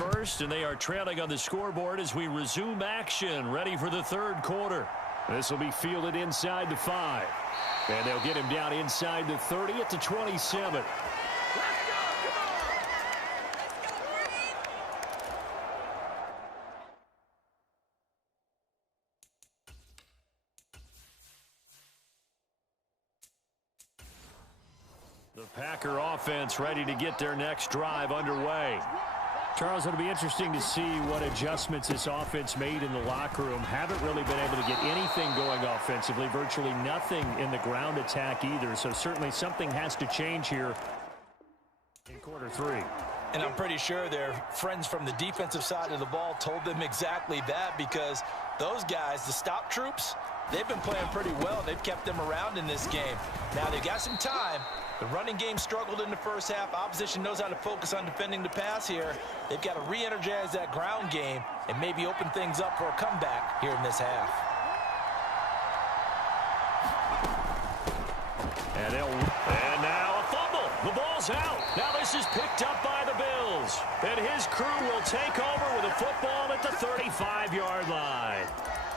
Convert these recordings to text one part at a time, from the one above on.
first, and they are trailing on the scoreboard as we resume action, ready for the third quarter. This will be fielded inside the 5. And they'll get him down inside the 30 at the 27. The Packer offense ready to get their next drive underway. Charles, it'll be interesting to see what adjustments this offense made in the locker room. Haven't really been able to get anything going offensively, virtually nothing in the ground attack either. So certainly something has to change here in quarter 3. And I'm pretty sure their friends from the defensive side of the ball told them exactly that, because those guys, the stop troops, they've been playing pretty well. They've kept them around in this game. Now they've got some time. The running game struggled in the first half. Opposition knows how to focus on defending the pass here. They've got to re-energize that ground game and maybe open things up for a comeback here in this half. And now a fumble. The ball's out. Now this is picked up by the Bills. And his crew will take over with a football at the 35-yard line.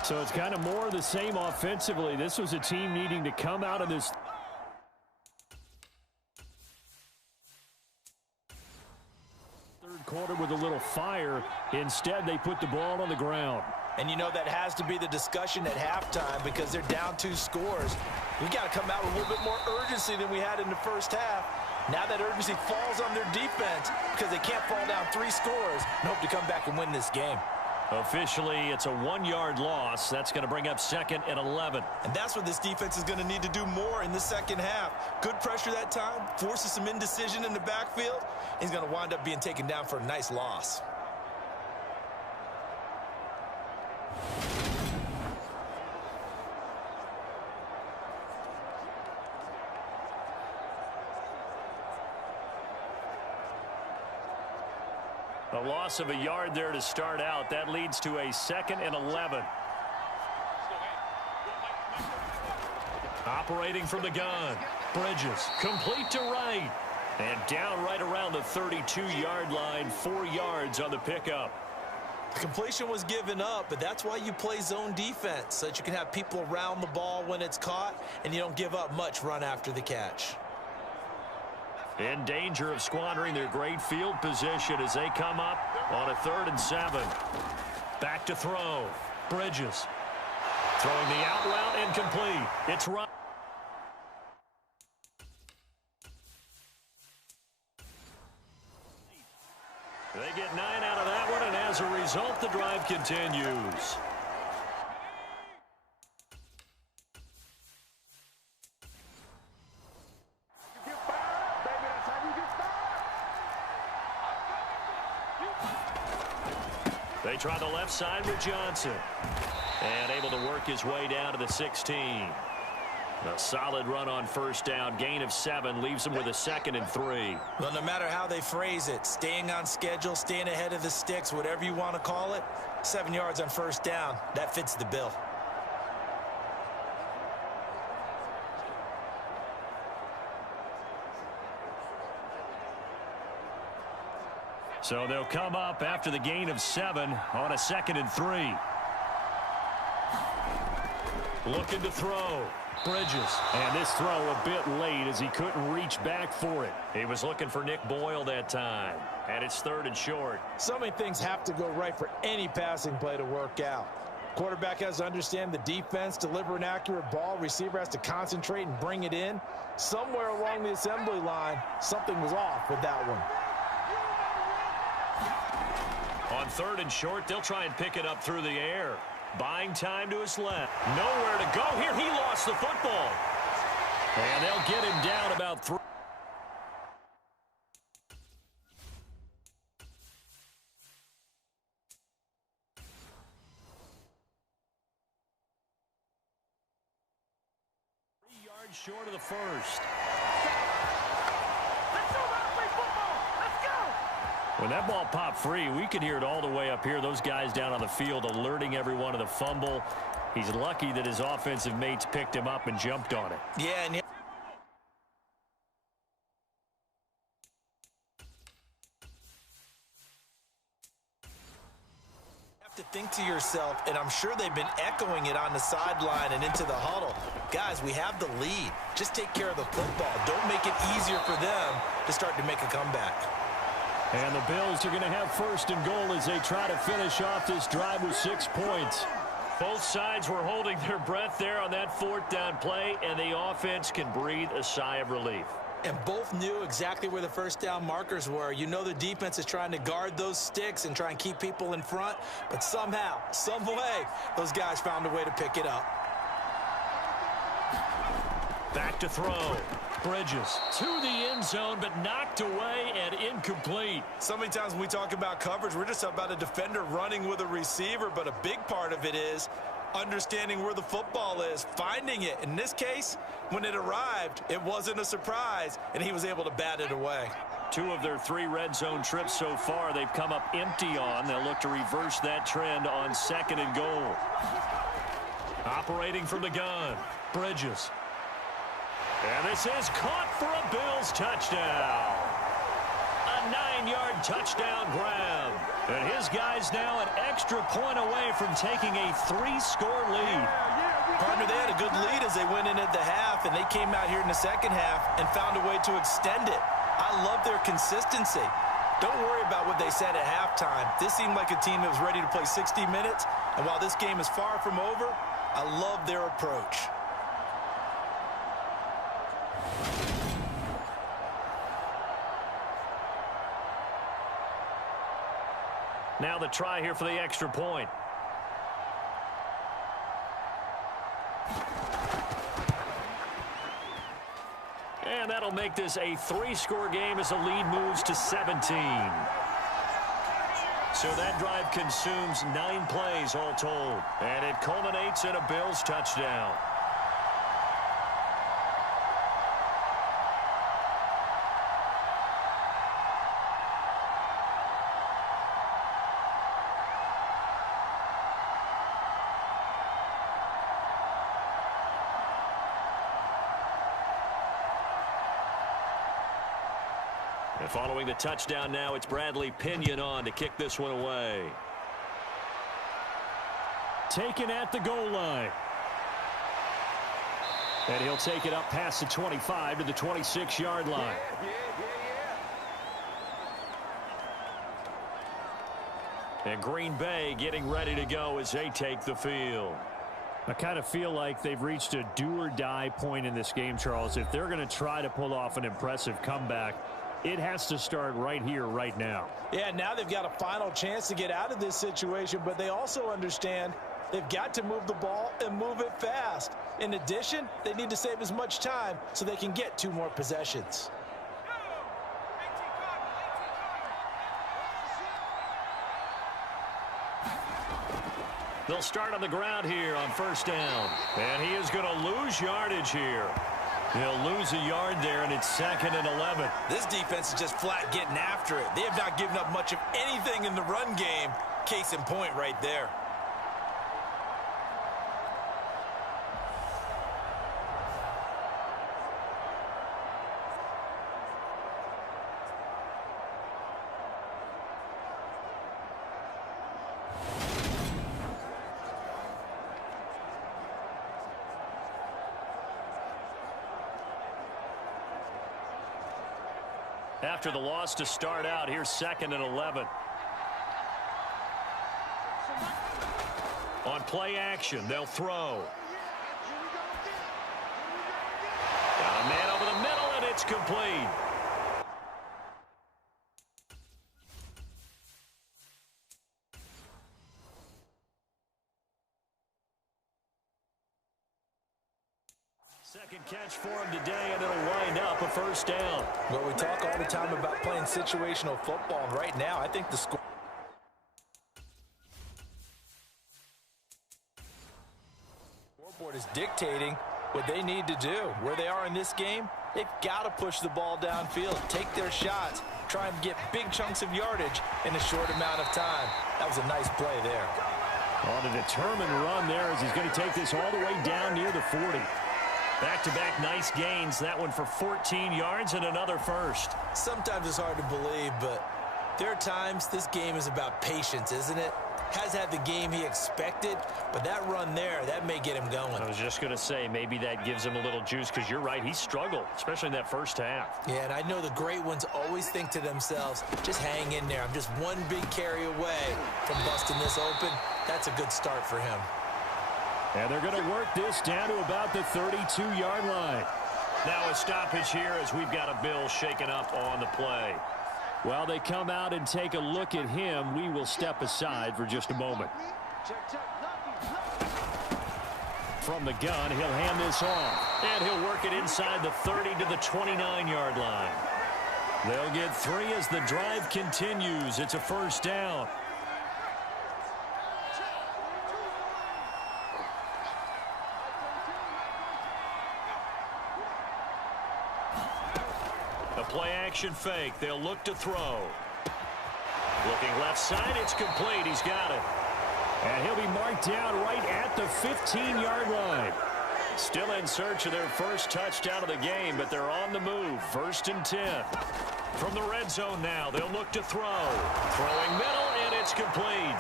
So it's kind of more of the same offensively. This was a team needing to come out of this third quarter with a little fire. Instead, they put the ball on the ground. And you know that has to be the discussion at halftime, because they're down 2 scores. We got to come out with a little bit more urgency than we had in the first half. Now that urgency falls on their defense because they can't fall down 3 scores and hope to come back and win this game. Officially, it's a 1-yard loss. That's going to bring up 2nd and 11. And that's what this defense is going to need to do more in the second half. Good pressure that time, forces some indecision in the backfield. He's going to wind up being taken down for a nice loss. A loss of a yard there to start out. That leads to a 2nd and 11. Operating from the gun. Bridges complete to right. And down right around the 32-yard line. 4 yards on the pickup. The completion was given up, but that's why you play zone defense, so that you can have people around the ball when it's caught and you don't give up much run after the catch. In danger of squandering their great field position as they come up on a 3rd and 7. Back to throw. Bridges. Throwing the out route incomplete. It's right. They get 9 out of that one, and as a result, the drive continues. They try the left side with Johnson. And able to work his way down to the 16. A solid run on first down. Gain of 7 leaves them with a 2nd and 3. Well, no matter how they phrase it, staying on schedule, staying ahead of the sticks, whatever you want to call it, 7 yards on first down, that fits the bill. So they'll come up after the gain of 7 on a 2nd and 3. Looking to throw. Bridges. And this throw a bit late as he couldn't reach back for it. He was looking for Nick Boyle that time. And it's 3rd and short. So many things have to go right for any passing play to work out. Quarterback has to understand the defense, deliver an accurate ball. Receiver has to concentrate and bring it in. Somewhere along the assembly line, something was off with that one. On 3rd and short, they'll try and pick it up through the air. Buying time to his left. Nowhere to go here. He lost the football. And they'll get him down about 3. Yards short of the first. When that ball popped free, we could hear it all the way up here. Those guys down on the field alerting everyone of the fumble. He's lucky that his offensive mates picked him up and jumped on it. Yeah, and think to yourself, and I'm sure they've been echoing it on the sideline and into the huddle, guys, we have the lead. Just take care of the football. Don't make it easier for them to start to make a comeback. And the Bills are going to have first and goal as they try to finish off this drive with 6 points. Both sides were holding their breath there on that fourth down play, and the offense can breathe a sigh of relief. And both knew exactly where the first down markers were. You know the defense is trying to guard those sticks and try and keep people in front, but somehow, some way, those guys found a way to pick it up. Back to throw. Bridges to the end zone, but knocked away and incomplete. So many times when we talk about coverage, we're just about a defender running with a receiver, but a big part of it is understanding where the football is, finding it. In this case, when it arrived, it wasn't a surprise, and he was able to bat it away. 2 of their 3 red zone trips so far, they've come up empty on. They'll look to reverse that trend on second and goal. Operating from the gun, Bridges. And this is caught for a Bills touchdown. A 9-yard touchdown grab. And his guys now an extra point away from taking a 3-score lead. Partner, they had a good lead as they went in at the half, and they came out here in the second half and found a way to extend it. I love their consistency. Don't worry about what they said at halftime. This seemed like a team that was ready to play 60 minutes, and while this game is far from over, I love their approach. Now the try here for the extra point. And that'll make this a 3-score game as the lead moves to 17. So that drive consumes 9 plays all told. And it culminates in a Bills touchdown. And following the touchdown now, it's Bradley Pinion on to kick this one away. Taken at the goal line. And he'll take it up past the 25 to the 26-yard line. And Green Bay getting ready to go as they take the field. I kind of feel like they've reached a do-or-die point in this game, Charles. If they're going to try to pull off an impressive comeback, it has to start right here, right now. Yeah, now they've got a final chance to get out of this situation, but they also understand they've got to move the ball and move it fast. In addition, they need to save as much time so they can get 2 more possessions. They'll start on the ground here on first down. And he is going to lose yardage here. He'll lose a yard there, and it's 2nd and 11. This defense is just flat getting after it. They have not given up much of anything in the run game. Case in point right there. After the loss to start out, here's 2nd and 11. On play action, they'll throw. Got a man over the middle, and it's complete. Second catch for him today, and it'll wind up a first down. Well, we talk all the time about playing situational football, and right now I think the scoreboard is dictating what they need to do. Where they are in this game, they've got to push the ball downfield, take their shots, try and get big chunks of yardage in a short amount of time. That was a nice play there. On a determined run there as he's going to take this all the way down near the 40. Back-to-back nice gains. That one for 14 yards and another first. Sometimes it's hard to believe, but there are times this game is about patience, isn't it? has had the game he expected, but that run there, that may get him going. I was just going to say, maybe that gives him a little juice, because you're right, he struggled, especially in that first half. Yeah, and I know the great ones always think to themselves, just hang in there. I'm just one big carry away from busting this open. That's a good start for him. And they're going to work this down to about the 32-yard line. Now a stoppage here as we've got a Bill shaken up on the play. While they come out and take a look at him, we will step aside for just a moment. From the gun, he'll hand this off. And he'll work it inside the 30 to the 29-yard line. They'll get 3 as the drive continues. It's a first down. Play-action fake. They'll look to throw. Looking left side. It's complete. He's got it. And he'll be marked down right at the 15-yard line. Still in search of their first touchdown of the game, but they're on the move. 1st and 10. From the red zone now, they'll look to throw. Throwing middle, and it's complete.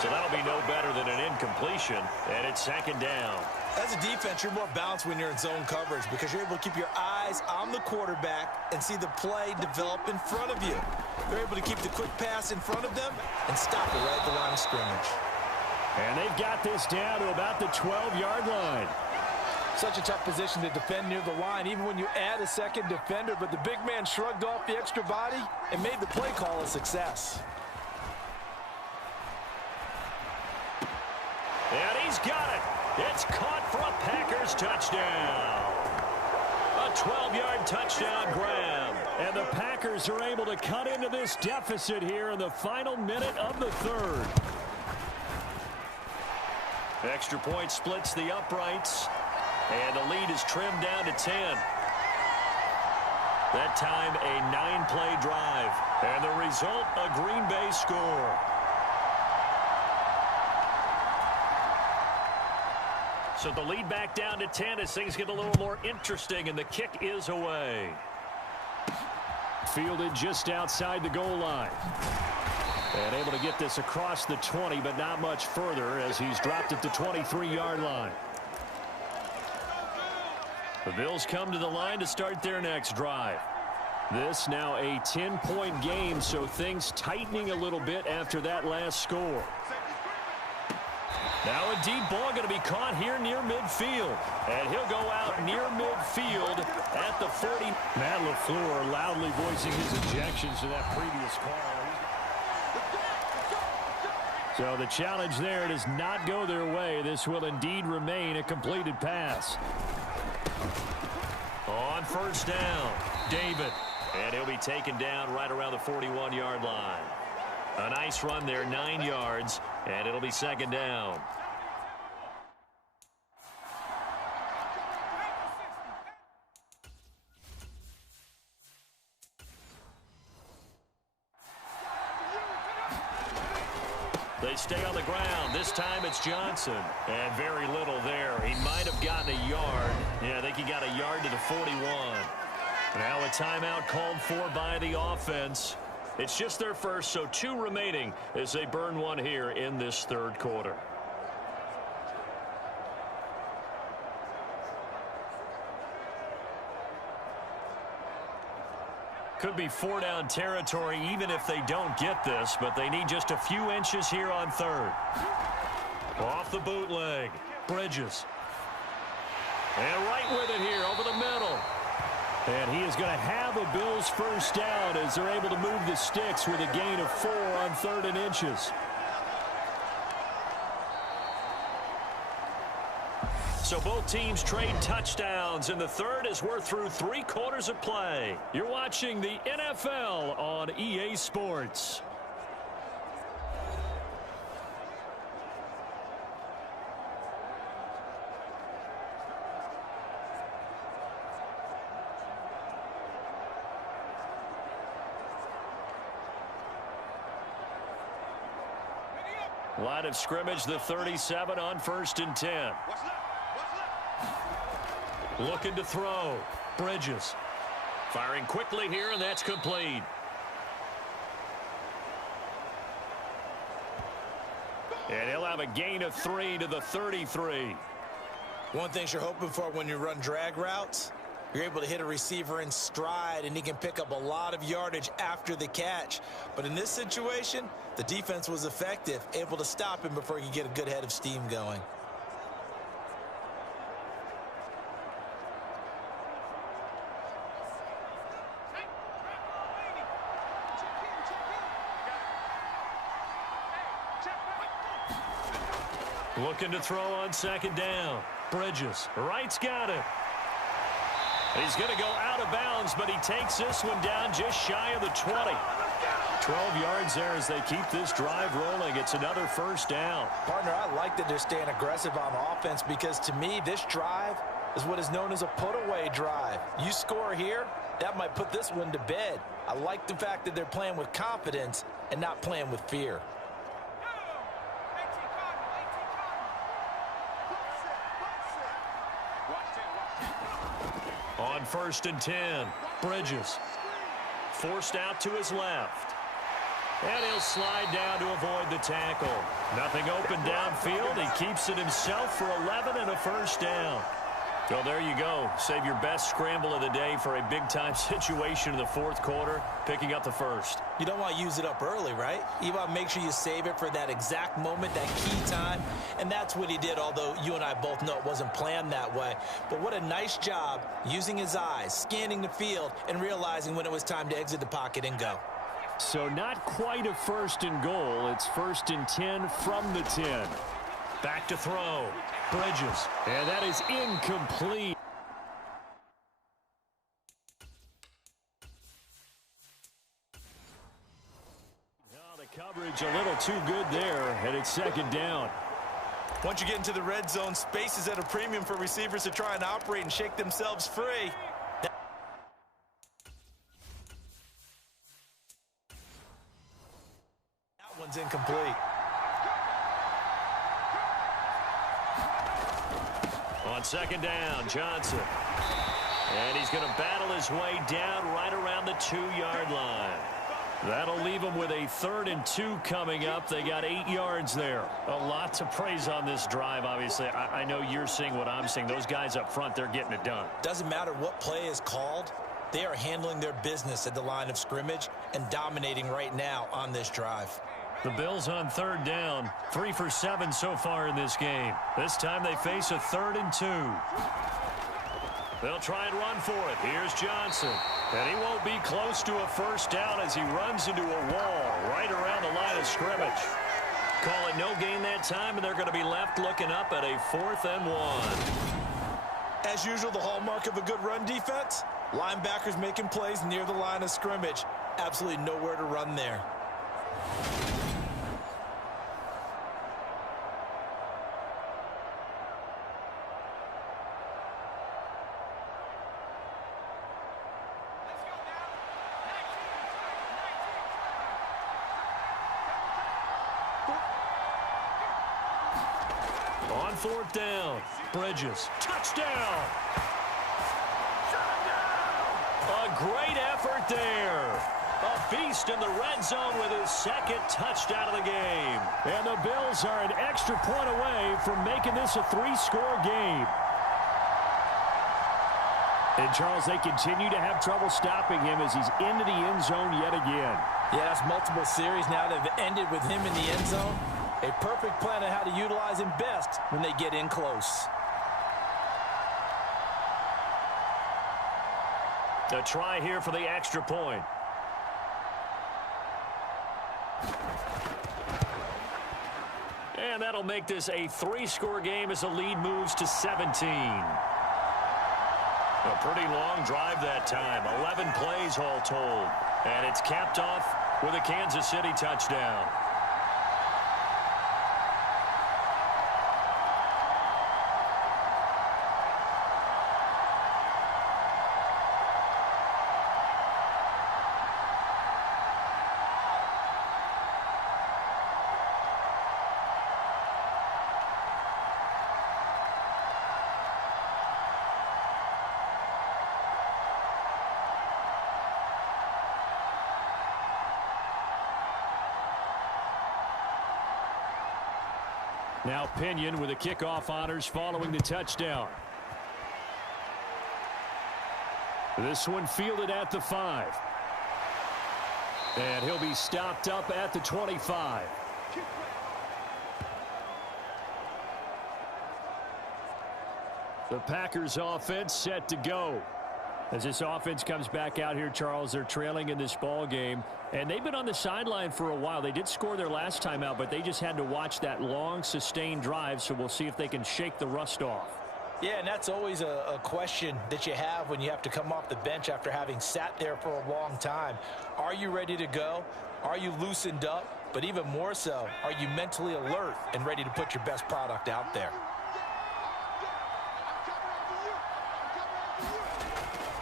So that'll be no better than an incompletion, and it's 2nd down. As a defense, you're more balanced when you're in zone coverage because you're able to keep your eyes on the quarterback and see the play develop in front of you. You're able to keep the quick pass in front of them and stop it right at the line of scrimmage. And they've got this down to about the 12-yard line. Such a tough position to defend near the line, even when you add a second defender, but the big man shrugged off the extra body and made the play call a success. And he's got it. It's caught for a Packers touchdown. A 12-yard touchdown grab. And the Packers are able to cut into this deficit here in the final minute of the 3rd. Extra point splits the uprights. And the lead is trimmed down to 10. That time a 9-play drive. And the result, a Green Bay score. So the lead back down to 10 as things get a little more interesting, and the kick is away. Fielded just outside the goal line. And able to get this across the 20, but not much further as he's dropped at the 23-yard line. The Bills come to the line to start their next drive. This now a 10-point game, so things tightening a little bit after that last score. Now a deep ball going to be caught here near midfield. And he'll go out near midfield at the 40. Matt LaFleur loudly voicing his objections to that previous call. So the challenge there does not go their way. This will indeed remain a completed pass. On 1st down, David. And he'll be taken down right around the 41-yard line. A nice run there, 9 yards, and it'll be 2nd down. They stay on the ground. This time it's Johnson. And very little there. He might have gotten a yard. Yeah, I think he got a yard to the 41. Now a timeout called for by the offense. It's just their first, so 2 remaining as they burn one here in this 3rd quarter. Could be 4-down territory even if they don't get this, but they need just a few inches here on 3rd. Off the bootleg, Bridges. And right with it here over the middle. And he is going to have a Bills first down as they're able to move the sticks with a gain of 4 on 3rd and inches. So both teams trade touchdowns, and the 3rd as we're through 3 quarters of play. You're watching the NFL on EA Sports. Line of scrimmage, the 37 on 1st and 10. Looking to throw. Bridges. Firing quickly here, and that's complete. And he'll have a gain of 3 to the 33. One thing you're hoping for when you run drag routes, you're able to hit a receiver in stride, and he can pick up a lot of yardage after the catch. But in this situation, the defense was effective, able to stop him before he could get a good head of steam going. Looking to throw on second down. Bridges. Wright's got it. He's going to go out of bounds, but he takes this one down just shy of the 20. 12 yards there as they keep this drive rolling. It's another first down. Partner, I like that they're staying aggressive on offense because to me, this drive is what is known as a put-away drive. You score here, that might put this one to bed. I like the fact that they're playing with confidence and not playing with fear. On 1st and 10, Bridges forced out to his left. And he'll slide down to avoid the tackle. Nothing open downfield. He keeps it himself for 11 and a first down. So there you go. Save your best scramble of the day for a big-time situation in the fourth quarter, picking up the first. You don't want to use it up early, right? You want to make sure you save it for that exact moment, that key time. And that's what he did, although you and I both know it wasn't planned that way. But what a nice job using his eyes, scanning the field, and realizing when it was time to exit the pocket and go. So not quite a 1st and goal. It's 1st and 10 from the 10. Back to throw. Bridges. And that is incomplete. Now the coverage a little too good there, and it's second down. Once you get into the red zone, space is at a premium for receivers to try and operate and shake themselves free. That one's incomplete. On second down, Johnson. And he's going to battle his way down right around the 2-yard line. That'll leave him with a 3rd and 2 coming up. They got 8 yards there. A lot to praise on this drive, obviously. I know you're seeing what I'm seeing. Those guys up front, they're getting it done. Doesn't matter what play is called. They are handling their business at the line of scrimmage and dominating right now on this drive. The Bills on 3rd down, 3 for 7 so far in this game. This time they face a 3rd and 2. They'll try and run for it. Here's Johnson. And he won't be close to a first down as he runs into a wall right around the line of scrimmage. Call it no gain that time, and they're going to be left looking up at a 4th and 1. As usual, the hallmark of a good run defense, linebackers making plays near the line of scrimmage. Absolutely nowhere to run there. On 4th down, Bridges. Touchdown! A great effort there. A beast in the red zone with his 2nd touchdown of the game. And the Bills are an extra point away from making this a 3-score game. And, Charles, they continue to have trouble stopping him as he's into the end zone yet again. Yeah, that's multiple series now that have ended with him in the end zone. A perfect plan on how to utilize him best when they get in close. A try here for the extra point. And that'll make this a 3-score game as the lead moves to 17. A pretty long drive that time. 11 plays all told. And it's capped off with a Kansas City touchdown. Now Pinion with the kickoff honors following the touchdown. This one fielded at the 5. And he'll be stopped up at the 25. The Packers offense set to go. As this offense comes back out here, Charles, they're trailing in this ball game. And they've been on the sideline for a while. They did score their last time out, but they just had to watch that long, sustained drive. So we'll see if they can shake the rust off. Yeah, and that's always a question that you have when you have to come off the bench after having sat there for a long time. Are you ready to go? Are you loosened up? But even more so, are you mentally alert and ready to put your best product out there?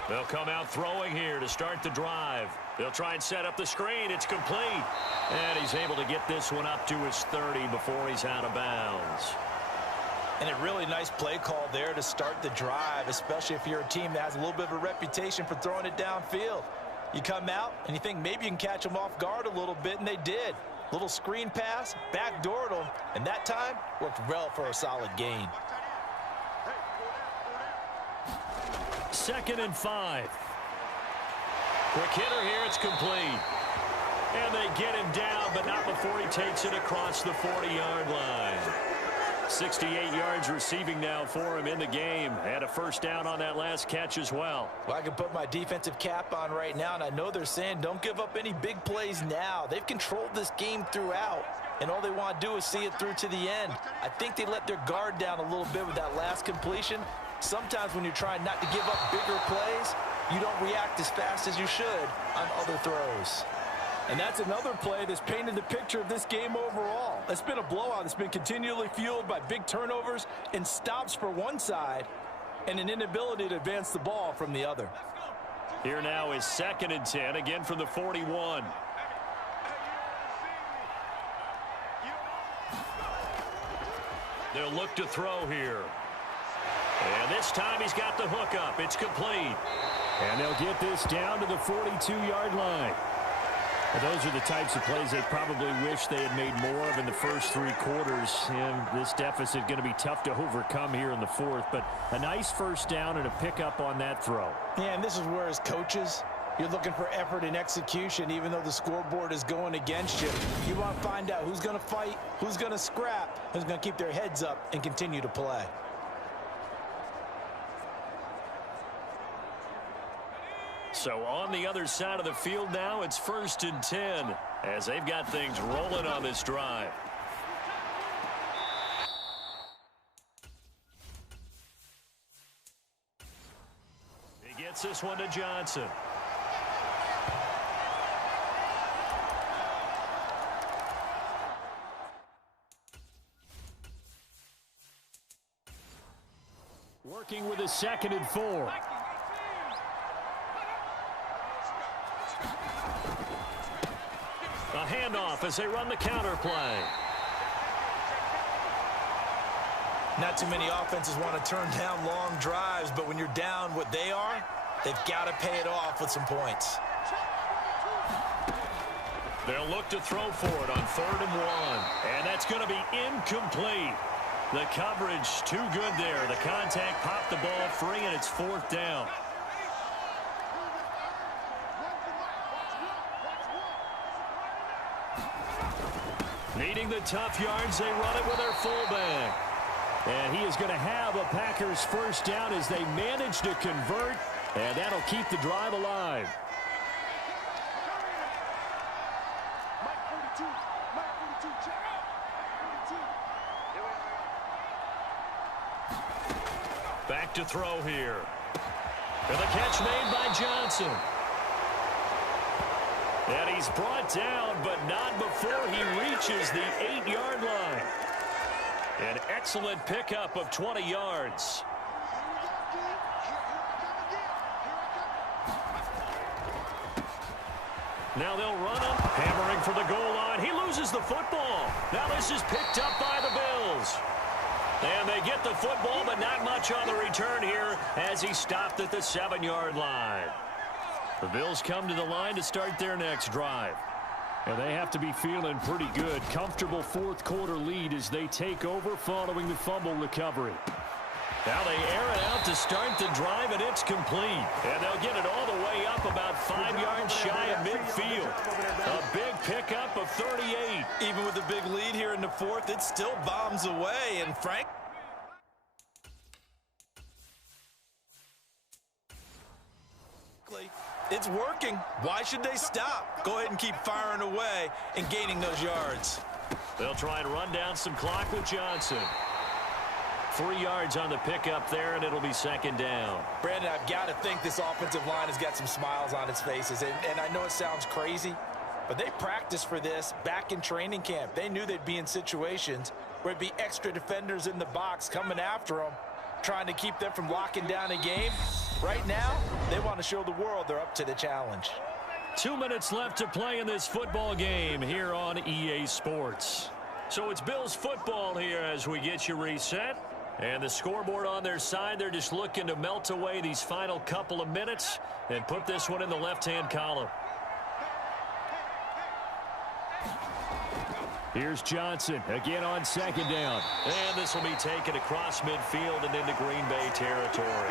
They'll come out throwing here to start the drive. They'll try and set up the screen. It's complete. And he's able to get this one up to his 30 before he's out of bounds. And a really nice play call there to start the drive, especially if you're a team that has a little bit of a reputation for throwing it downfield. You come out and you think maybe you can catch them off guard a little bit, and they did. Little screen pass, backdoored them, and that time worked well for a solid gain. 2nd and 5. Quick hitter here, it's complete. And they get him down, but not before he takes it across the 40-yard line. 68 yards receiving now for him in the game. Had a first down on that last catch as well. Well, I can put my defensive cap on right now, and I know they're saying don't give up any big plays now. They've controlled this game throughout, and all they want to do is see it through to the end. I think they let their guard down a little bit with that last completion. Sometimes when you're trying not to give up bigger plays, you don't react as fast as you should on other throws. And that's another play that's painted the picture of this game overall. It's been a blowout. It's been continually fueled by big turnovers and stops for one side and an inability to advance the ball from the other. Here now is 2nd and 10, again from the 41. They'll look to throw here. And this time he's got the hook up. It's complete. And they'll get this down to the 42-yard line. Well, those are the types of plays they probably wish they had made more of in the first 3 quarters. And this deficit going to be tough to overcome here in the 4th. But a nice first down and a pickup on that throw. Yeah, and this is where as coaches, you're looking for effort and execution even though the scoreboard is going against you. You want to find out who's going to fight, who's going to scrap, who's going to keep their heads up and continue to play. So on the other side of the field now, it's 1st and 10 as they've got things rolling on this drive. He gets this one to Johnson. Working with a 2nd and 4. A handoff as they run the counter play. Not too many offenses want to turn down long drives, but when you're down what they are, they've got to pay it off with some points. They'll look to throw for it on 3rd and 1. And that's going to be incomplete. The coverage too good there. The contact popped the ball free, and it's 4th down. Needing the tough yards, they run it with their fullback. And he is going to have a Packers first down as they manage to convert, and that'll keep the drive alive. Back to throw here. And the catch made by Johnson. And he's brought down, but not before he reaches the 8-yard line. An excellent pickup of 20 yards. Now they'll run him, hammering for the goal line. He loses the football. Now this is picked up by the Bills. And they get the football, but not much on the return here as he stopped at the 7-yard line. The Bills come to the line to start their next drive. And they have to be feeling pretty good. Comfortable fourth quarter lead as they take over following the fumble recovery. Now they air it out to start the drive, and it's complete. And they'll get it all the way up about 5 yards shy of midfield. A big pickup of 38. Even with a big lead here in the fourth, it still bombs away. And Frank, it's working. Why should they stop? Go ahead and keep firing away and gaining those yards. They'll try and run down some clock with Johnson. 3 yards on the pickup there, and it'll be second down. Brandon, I've got to think this offensive line has got some smiles on its faces. And I know it sounds crazy, but they practiced for this back in training camp. They knew they'd be in situations where it'd be extra defenders in the box coming after them, trying to keep them from locking down a game. Right now, they want to show the world they're up to the challenge. 2 minutes left to play in this football game here on EA Sports. So it's Bills football here as we get you reset. And the scoreboard on their side, they're just looking to melt away these final couple of minutes and put this one in the left-hand column. Here's Johnson again on second down. And this will be taken across midfield and into Green Bay territory.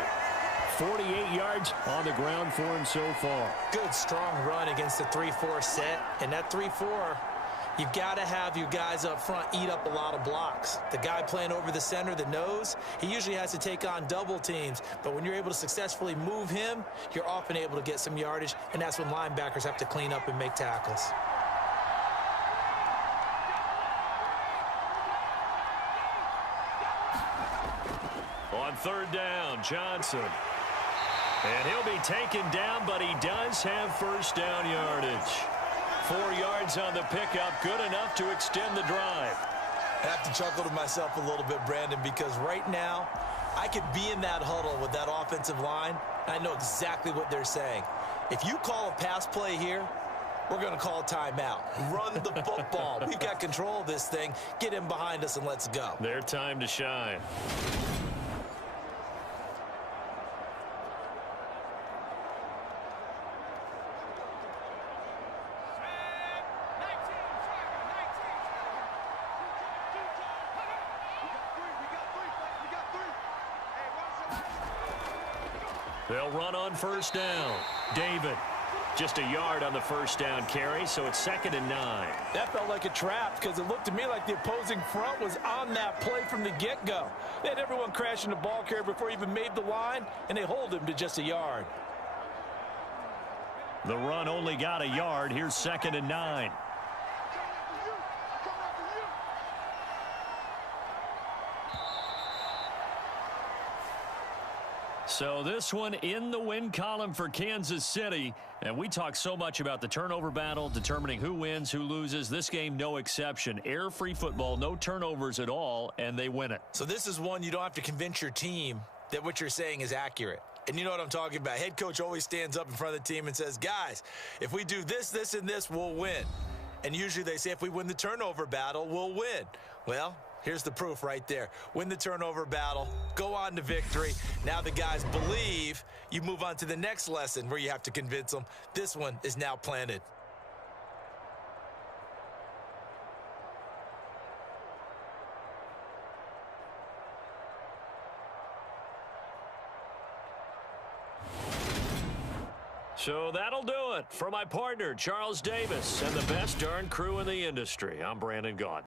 48 yards on the ground for him so far. Good, strong run against the 3-4 set. And that 3-4, you've got to have your guys up front eat up a lot of blocks. The guy playing over the center, the nose, he usually has to take on double teams. But when you're able to successfully move him, you're often able to get some yardage, and that's when linebackers have to clean up and make tackles. On third down, Johnson. And he'll be taken down, but he does have first down yardage. 4 yards on the pickup, good enough to extend the drive. I have to chuckle to myself a little bit, Brandon, because right now I could be in that huddle with that offensive line. I know exactly what they're saying. If you call a pass play here, we're going to call a timeout. Run the football. We've got control of this thing. Get in behind us and let's go. Their time to shine. They'll run on first down. David, just a yard on the first down carry, so it's 2nd and 9. That felt like a trap because it looked to me like the opposing front was on that play from the get-go. They had everyone crashing the ball carrier before he even made the line, and they hold him to just a yard. The run only got a yard. Here's 2nd and 9. So this one in the win column for Kansas City. And we talk so much about the turnover battle, determining who wins, who loses. This game, no exception. Air-free football, no turnovers at all, and they win it. So this is one you don't have to convince your team that what you're saying is accurate. And you know what I'm talking about. Head coach always stands up in front of the team and says, guys, if we do this, this, and this, we'll win. And usually they say if we win the turnover battle, we'll win. Well, here's the proof right there. Win the turnover battle, go on to victory. Now the guys believe. You move on to the next lesson where you have to convince them. This one is now planted. So that'll do it for my partner, Charles Davis, and the best darn crew in the industry. I'm Brandon Gaudin.